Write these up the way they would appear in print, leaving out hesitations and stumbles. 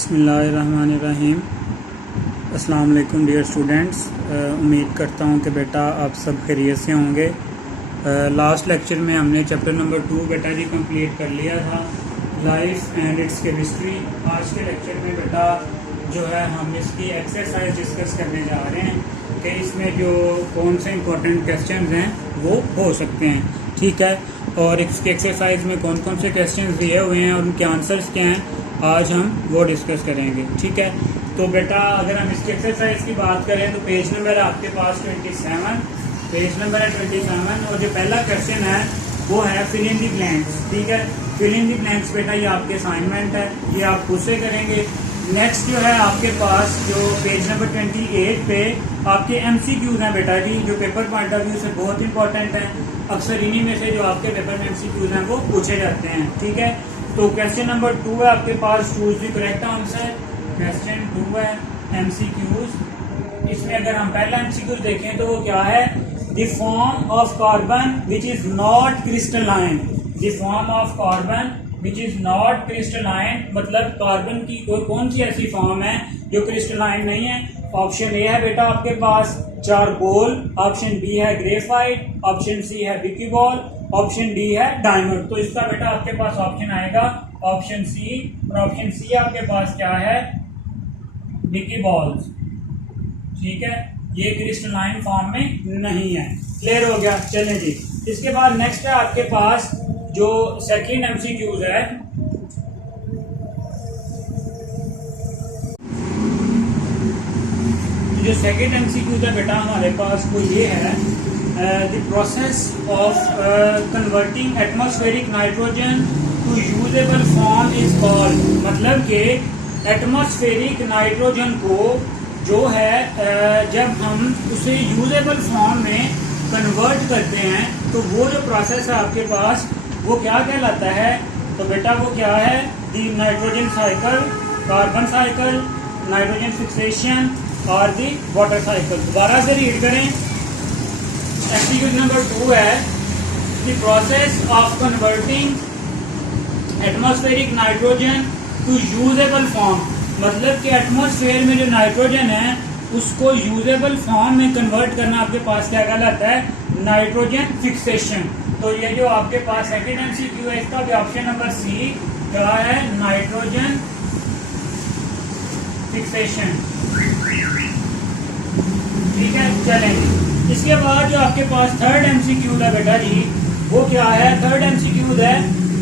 बिस्मिल्लाहिर्रहमानिर्रहीम। अस्सलाम वालेकुम डियर स्टूडेंट्स। उम्मीद करता हूँ कि बेटा आप सब खैरियत से होंगे। लास्ट लेक्चर में हमने चैप्टर नंबर 2 बेटा जी कंप्लीट कर लिया था, लाइफ एंड इट्स केमिस्ट्री। आज के लेक्चर में बेटा जो है हम इसकी एक्सरसाइज डिस्कस करने जा रहे हैं कि इसमें जो कौन से इंपॉर्टेंट क्वेश्चंस हैं वो हो सकते हैं, ठीक है। और इसकी एक्सरसाइज में कौन कौन से क्वेश्चंस दिए हुए हैं और उनके आंसर्स क्या हैं, आज हम वो डिस्कस करेंगे, ठीक है। तो बेटा अगर हम इसकी एक्सरसाइज की बात करें तो पेज नंबर है आपके पास 27, पेज नंबर है 27। और जो पहला क्वेश्चन है वो है फिल इन दी ब्लैंक्स, ठीक है। फिल इन दी ब्लैंक्स बेटा ये आपके असाइनमेंट है, ये आप खुद से करेंगे। नेक्स्ट जो है आपके पास जो पेज नंबर 28 पे आपके एमसीक्यूज हैं बेटा जी, जो पेपर पॉइंट ऑफ व्यू से बहुत इंपॉर्टेंट है। अक्सर इन्हीं में से जो आपके पेपर में एमसीक्यूज हैं वो पूछे जाते हैं, ठीक है। तो क्वेश्चन नंबर 2 है आपके पास, choose the correct answer. Question 2 है एमसीक्यूज। इसमें अगर हम पहला एमसीक्यूज देखें तो वो क्या है, the form of carbon which is not crystalline. The form of carbon which is not crystalline मतलब कार्बन की कोई कौन सी ऐसी फॉर्म है जो क्रिस्टलाइन नहीं है। ऑप्शन ए है बेटा आपके पास चारकोल, ऑप्शन बी है ग्रेफाइट, ऑप्शन सी है विकीबॉल, ऑप्शन डी है डायमंड। तो इसका बेटा आपके पास ऑप्शन आएगा ऑप्शन सी, और ऑप्शन सी आपके पास क्या है, विकीबॉल्स, ठीक है। ये क्रिस्टलाइन फॉर्म में नहीं है। क्लियर हो गया, चलें जी। इसके बाद नेक्स्ट है आपके पास जो सेकंड एमसीक्यूज है, जो सेकंड एमसीक्यूज है बेटा हमारे पास वो ये है, the process of converting atmospheric nitrogen to usable form is called. मतलब कि एटमॉस्फेरिक नाइट्रोजन को जो है जब हम उसे यूजेबल फॉर्म में कन्वर्ट करते हैं तो वो जो प्रोसेस है आपके पास वो क्या कहलाता है। तो बेटा वो क्या है, the nitrogen cycle, carbon cycle, nitrogen fixation और दी वाटर साइकिल। दोबारा से रीड करें। एमसीक्यू नंबर 2 है, the process of converting atmospheric nitrogen to usable form. मतलब कि एटमॉस्फेयर में जो नाइट्रोजन है उसको यूजेबल फॉर्म में कन्वर्ट करना आपके पास क्या कहलाता है, नाइट्रोजन फिक्सेशन। तो ये जो आपके पास सेकंड एमसीक्यू है इसका भी ऑप्शन नंबर सी क्या है, नाइट्रोजन फिक्सेशन, ठीक है। चलेंगे। इसके बाद जो आपके पास थर्ड एमसीक्यू है बेटा जी वो क्या है, थर्ड एमसीक्यू है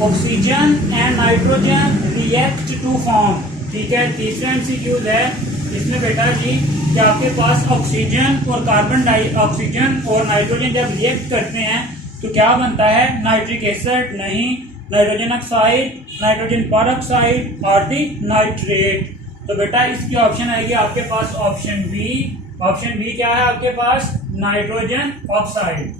oxygen and nitrogen react to form, ठीक है। तीसरा एमसीक्यू है इसमें बेटा जी कि आपके पास ऑक्सीजन और ऑक्सीजन और नाइट्रोजन जब रिएक्ट करते हैं तो क्या बनता है, नाइट्रिक एसिड नहीं, नाइट्रोजन ऑक्साइड, नाइट्रोजन परऑक्साइड और दी नाइट्रेट। तो बेटा इसकी ऑप्शन आएगी आपके पास ऑप्शन बी। ऑप्शन बी क्या है आपके पास, नाइट्रोजन ऑक्साइड।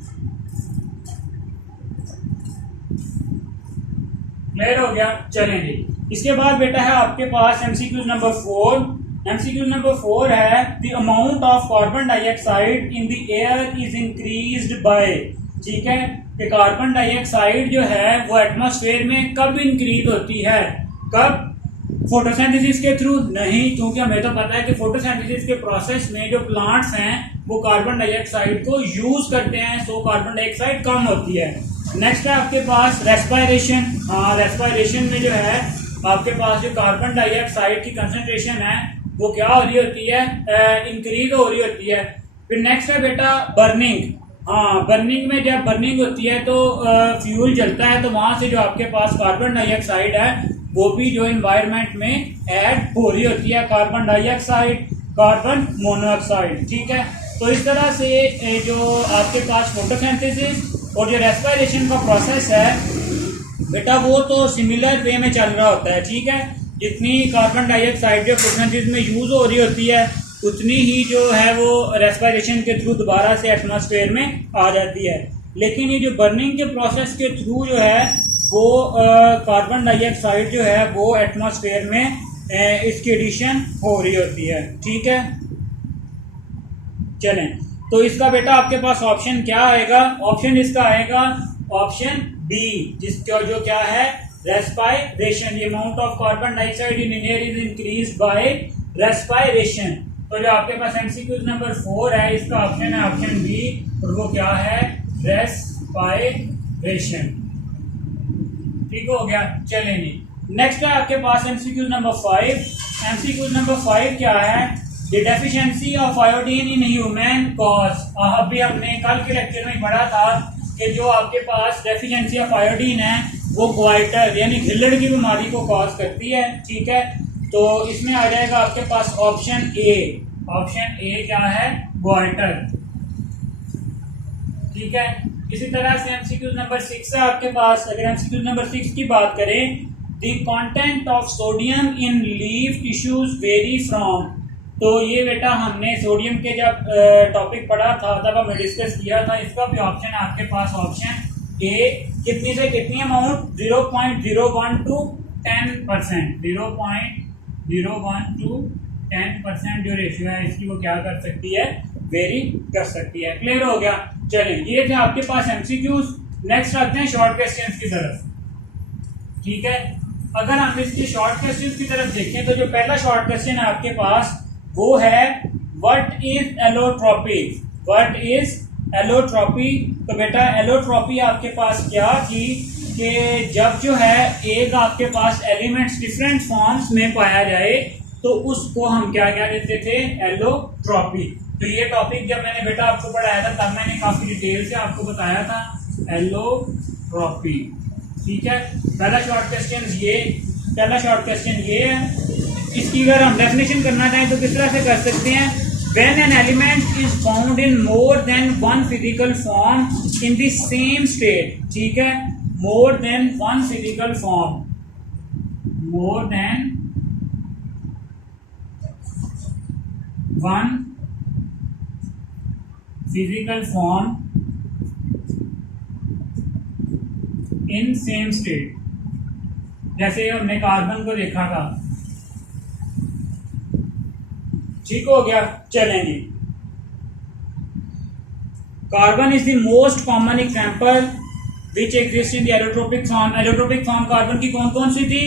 क्लियर हो गया, चलेंगे। इसके बाद बेटा है आपके पास एमसीक्यू नंबर 4। एमसीक्यू नंबर 4 है, the amount of carbon dioxide in the air is increased by. ठीक है, कि कार्बन डाइऑक्साइड जो है वो एटमॉस्फेयर में कब इंक्रीज होती है, कब, फोटोसिंथेसिस के थ्रू नहीं, क्योंकि हमें तो पता है कि फोटोसिंथेसिस के प्रोसेस में जो प्लांट्स हैं वो कार्बन डाइऑक्साइड को यूज करते हैं, सो कार्बन डाइऑक्साइड कम होती है। नेक्स्ट है आपके पास रेस्पायरेशन। हाँ, रेस्पायरेशन में जो है आपके पास जो कार्बन डाइऑक्साइड की कंसंट्रेशन है वो क्या हो रही होती है, इंक्रीज हो रही होती है। फिर नेक्स्ट है बेटा बर्निंग। हाँ, बर्निंग में जब बर्निंग होती है तो फ्यूल जलता है तो वहां से जो आपके पास कार्बन डाइऑक्साइड है वो भी जो एनवायरनमेंट में ऐड हो रही होती है, कार्बन डाइऑक्साइड, कार्बन मोनोऑक्साइड, ठीक है। तो इस तरह से जो आपके पास फोटोसिंथेसिस और जो रेस्पिरेशन का प्रोसेस है बेटा वो तो सिमिलर वे में चल रहा होता है, ठीक है। जितनी कार्बन डाइऑक्साइड जो फोटोसिंथेसिस में यूज हो रही होती है उतनी ही जो है वो रेस्पिरेशन के थ्रू दोबारा से एटमॉस्फेयर में आ जाती है। लेकिन ये जो बर्निंग के प्रोसेस के थ्रू जो है वो कार्बन डाइऑक्साइड जो है वो एटमॉस्फेयर में इसकी एडिशन हो रही होती है, ठीक है। चलें, तो इसका बेटा आपके पास ऑप्शन क्या आएगा, ऑप्शन इसका आएगा ऑप्शन बी, जिसका जो क्या है respiration, the amount of carbon dioxide in air is increase by respiration. तो जो आपके पास एमसीक्यू नंबर 4 है, इसका ऑप्शन है ऑप्शन बी, और वो क्या है, रेस्पायरेशन। ठीक हो गया, चलेंगे नेक्स्ट है आपके पास एमसीक्यू नंबर 5। एमसीक्यू नंबर 5 क्या है, the deficiency of iodine in human cause. अभी हमने कल के लेक्चर में पढ़ा था कि जो आपके पास डेफिशिएंसी ऑफ आयोडीन है वो गोइटर यानी घिल्लड़ की बीमारी को कॉज करती है। ठीक है, तो इसमें आ जाएगा आपके पास ऑप्शन ए। ऑप्शन ए क्या है, गोइटर। ठीक है, इसी तरह से एमसीक्यू नंबर 6 है आपके पास। अगर एमसीक्यू नंबर 6 की बात करें, the content of sodium in leaf tissues very from. तो ये बेटा हमने सोडियम के जब टॉपिक पढ़ा था तब हमने डिस्कस किया था। इसका भी ऑप्शन है आपके पास ऑप्शन ए। कितनी से कितनी अमाउंट, 0.01 to 10%। 0.01 to 10% जो रेशियो है इसकी वो क्या कर सकती है, वेरी कर सकती है। क्लियर हो गया, चलें ये थे आपके पास एमसीक्यूज। नेक्स्ट आते हैं शॉर्ट क्वेश्चंस की तरफ। ठीक है, अगर हम इसके शॉर्ट क्वेश्चंस की तरफ देखें तो जो पहला शॉर्ट क्वेश्चन है आपके पास वो है what is allotropy. What is allotropy. तो बेटा एलोट्रॉपी आपके पास क्या थी कि जब जो है एक आपके पास एलिमेंट्स डिफरेंट फॉर्म्स में पाया जाए तो उसको हम क्या क्या देते थे, एलोट्रॉपी। तो ये टॉपिक जब मैंने बेटा आपको पढ़ाया था तब मैंने काफी डिटेल से आपको बताया था एलोट्रॉपी। ठीक है, पहला शॉर्ट क्वेश्चन ये है। इसकी अगर हम डेफिनेशन करना चाहें तो किस तरह से कर सकते हैं, when an element is found in more than one physical form in the same state. ठीक है, more than one physical form, more than one physical form in same state. जैसे हमने कार्बन को देखा था। ठीक हो गया, चलेंगे। Carbon is the most common example which exist in the allotropic form. Allotropic form carbon की कौन कौन सी थी,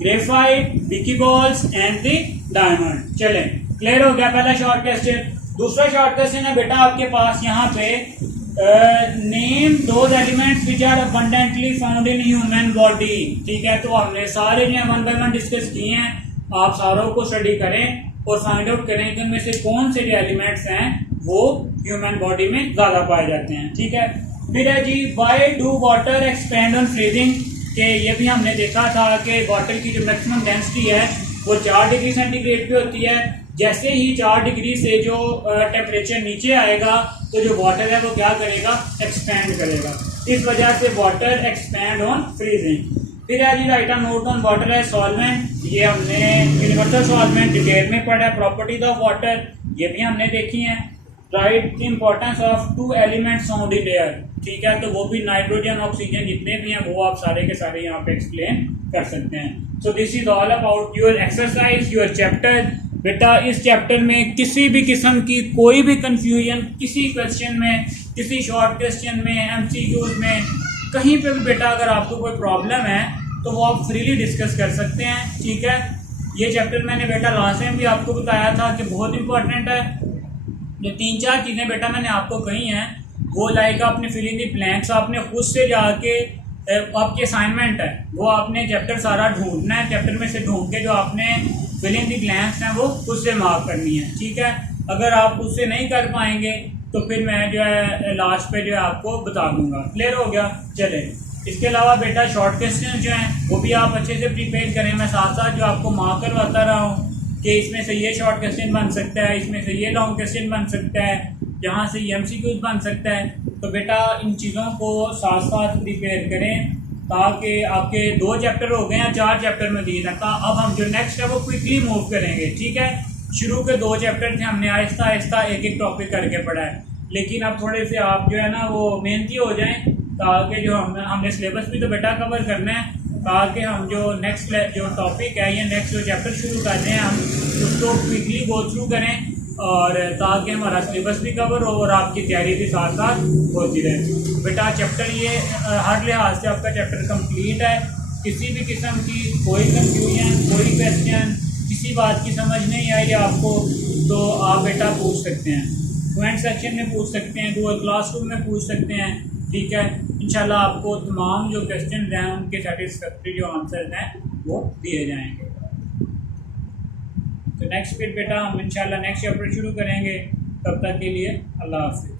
graphite, buckyballs and the diamond. चलें, क्लियर हो गया पहला शॉर्ट क्वेश्चन। दूसरा शॉर्ट क्वेश्चन है बेटा आपके पास यहाँ पे, name those elements which are abundantly found in human body. ठीक है, तो हमने सारे जो वन बाय वन डिस्कस किए हैं, आप सारों को स्टडी करें और फाइंड आउट करें कि उनमें से कौन से जो एलिमेंट्स हैं वो ह्यूमन बॉडी में ज्यादा पाए जाते हैं। ठीक है, फिर है जी why do water expand on freezing. के ये भी हमने देखा था कि वाटर की जो मैक्सिमम डेंसिटी है वो 4 डिग्री सेंटीग्रेड पे होती है। जैसे ही 4 डिग्री से जो टेम्परेचर नीचे आएगा तो जो वाटर है वो क्या करेगा, एक्सपैंड करेगा। इस वजह से वाटर एक्सपैंड ऑन फ्रीजिंग। फिर है जी write a note on water है सॉल्वेंट। ये हमने यूनिवर्सल सॉल्वेंट डिटेल में पढ़ा है। प्रॉपर्टीज ऑफ वाटर ये भी हमने देखी हैं। Right the importance of 2 elements found in air. ठीक है, तो वो भी नाइट्रोजन ऑक्सीजन जितने भी हैं वो आप सारे के सारे यहाँ पे एक्सप्लेन कर सकते हैं। So this is all about your exercise, your chapter. बेटा इस चैप्टर में किसी भी किस्म की कोई भी कंफ्यूजन किसी क्वेश्चन में, किसी शॉर्ट क्वेश्चन में, एमसीक्यूज में, कहीं पे भी बेटा अगर आपको कोई प्रॉब्लम है तो वो आप फ्रीली डिस्कस कर सकते हैं। ठीक है, ये चैप्टर मैंने बेटा लास्ट टाइम भी आपको बताया था कि बहुत इंपॉर्टेंट है। जो 3-4 चीज़ें बेटा मैंने आपको कही हैं वो लाइक आपने फिल इन द ब्लैंक्स, आपने खुद से जाके आपकी असाइनमेंट है वो आपने चैप्टर सारा ढूंढना है। चैप्टर में से ढूंढ के जो आपने फिल इन द ब्लैंक्स हैं वो खुद से मार्क करनी है। ठीक है, अगर आप खुद से नहीं कर पाएंगे तो फिर मैं जो है लास्ट पे जो है आपको बता दूंगा। क्लियर हो गया, चले। इसके अलावा बेटा शॉर्ट क्वेश्चन जो हैं वो भी आप अच्छे से प्रिपेयर करें। मैं साथ साथ जो आपको मार्क करवाता रहा हूँ कि इसमें से ये शॉर्ट क्वेश्चन बन सकता है, इसमें से ये लॉन्ग क्वेश्चन बन सकता है, यहाँ से ये एमसीक्यूज बन सकता है। तो बेटा इन चीज़ों को साथ साथ प्रिपेयर करें ताकि आपके 2 चैप्टर हो गए हैं, 4 चैप्टर में दिए था। अब हम जो नेक्स्ट है वो क्विकली मूव करेंगे। ठीक है, शुरू के 2 चैप्टर थे, हमने आहिस्ता आहिस्ता एक एक टॉपिक करके पढ़ा है, लेकिन अब थोड़े से आप जो है ना वो मेहनती हो जाएं ताकि जो हमने सिलेबस भी तो बेटा कवर करना है, ताकि हम जो नेक्स्ट जो टॉपिक है या नेक्स्ट जो चैप्टर शुरू कर रहे हैं हम उसको क्विकली गो थ्रू करें और ताकि हमारा सिलेबस भी कवर हो और आपकी तैयारी भी साथ साथ होती रहे। बेटा चैप्टर ये हर लिहाज से आपका चैप्टर कंप्लीट है। किसी भी किस्म की कोई कंफ्यूजन, कोई क्वेश्चन, किसी बात की समझ नहीं आई आपको, तो आप बेटा पूछ सकते हैं, कमेंट सेक्शन में पूछ सकते हैं, गूगल क्लासरूम में पूछ सकते हैं। ठीक है, इंशाल्लाह आपको तमाम जो क्वेश्चन हैं उनके सेटिस्फैक्ट्री जो आंसर हैं वो दिए जाएंगे। तो नेक्स्ट फिर बेटा हम इंशाल्लाह नेक्स्ट चैप्टर शुरू करेंगे। तब तक के लिए अल्लाह हाफ़िज़।